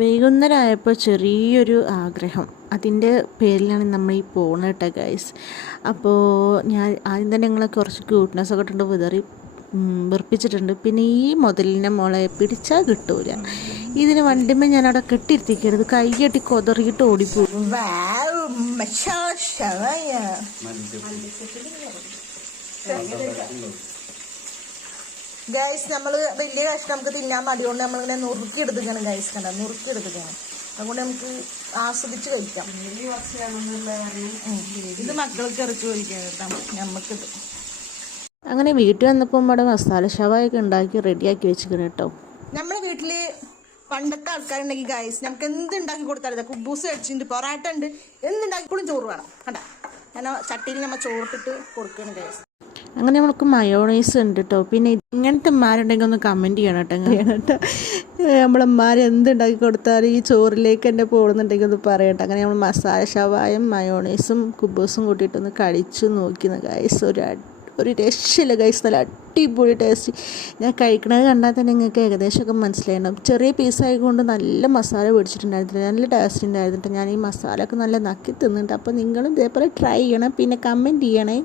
വൈകുന്നേരം ആയപ്പോൾ ചെറിയൊരു ആഗ്രഹം. അതിന്റെ പേരിലാണ് നമ്മൾ ഈ പോകുന്നത് കേട്ടോ ഗൈസ് അപ്പോൾ ഞാൻ ആദ്യം തന്നെ ഞങ്ങളെ കുറച്ച് ക്യൂട്ട്നെസ് ഒക്കെ ഇട്ടുണ്ട് വിതറി വെറുപ്പിച്ചിട്ടുണ്ട്. പിന്നെ ഈ മുതലിനെ മോളെ പിടിച്ചാൽ കിട്ടൂല. ഇതിന് വണ്ടിമേ ഞാൻ അവിടെ കെട്ടിയിരുത്തിക്കരുത് കൈ കെട്ടി കൊതറിയിട്ട് ഓടിപ്പോകും. ഗൈസ് നമ്മൾ വലിയ കഷ്ണം നമുക്ക് തിന്നാൻ മടിയോണ്ട് നമ്മളിങ്ങനെ നുറുക്കി എടുത്തിക്കണം ഗൈസ് കണ്ട. നുറുക്കി എടുത്തിക്കണം അതുകൊണ്ട് നമുക്ക് ആസ്വദിച്ച് കഴിക്കാം. ഇത് മക്കൾക്ക് ഇറക്കി കഴിക്കാം കേട്ടോ നമുക്കിത് അങ്ങനെ വീട്ടിൽ വന്നപ്പോൾ നമ്മുടെ മസാല ഷവായൊക്കെ ഉണ്ടാക്കി റെഡിയാക്കി വെച്ചിരിക്കണം കേട്ടോ. നമ്മുടെ വീട്ടിൽ പണ്ടത്തെ ആൾക്കാരുണ്ടെങ്കിൽ ഗൈസ് നമുക്ക് എന്ത് ഉണ്ടാക്കി കൊടുത്താലും കുബൂസ് കഴിച്ചിട്ടുണ്ട് പൊറാട്ട ഉണ്ട്. എന്തുണ്ടാക്കിപ്പോഴും ചോറ് വേണം. കണ്ട? ഞാൻ ചട്ടിയിൽ നമ്മൾ ചോറിട്ടിട്ട് കൊടുക്കണം ഗൈസ് അങ്ങനെ നമുക്ക് മയോണൈസ് ഉണ്ട് കേട്ടോ പിന്നെ ഇങ്ങനത്തെ മാരുണ്ടെങ്കിൽ ഒന്ന് കമന്റ് ചെയ്യണം കേട്ടോ കേട്ടോ നമ്മളമ്മമാർ എന്തുണ്ടാക്കി കൊടുത്താലും ഈ ചോറിലേക്ക് തന്നെ പോകുന്നുണ്ടെങ്കിൽ ഒന്ന് പറയട്ടെ അങ്ങനെ നമ്മൾ മസാല ഷവായും മയോണൈസും കുബൂസും കൂട്ടിയിട്ടൊന്ന് കഴിച്ചു നോക്കി ഗൈസ് ഒരു ഒരു രക്ഷയില്ല ഗൈസ് നല്ല അടിപൊളി ടേസ്റ്റ് ഞാൻ കഴിക്കണത് കണ്ടാൽ തന്നെ നിങ്ങൾക്ക് ഏകദേശമൊക്കെ മനസ്സിലായിട്ടുണ്ടാവും ചെറിയ പീസായതുകൊണ്ട് നല്ല മസാല പിടിച്ചിട്ടുണ്ടായിരുന്നില്ല. നല്ല ടേസ്റ്റ് ഉണ്ടായിരുന്നിട്ട് ഞാൻ ഈ മസാല ഒക്കെ നല്ല നക്കി തിന്നിട്ട് അപ്പോൾ നിങ്ങളും ഇതേപോലെ ട്രൈ ചെയ്യണം. പിന്നെ കമന്റ് ചെയ്യണേ.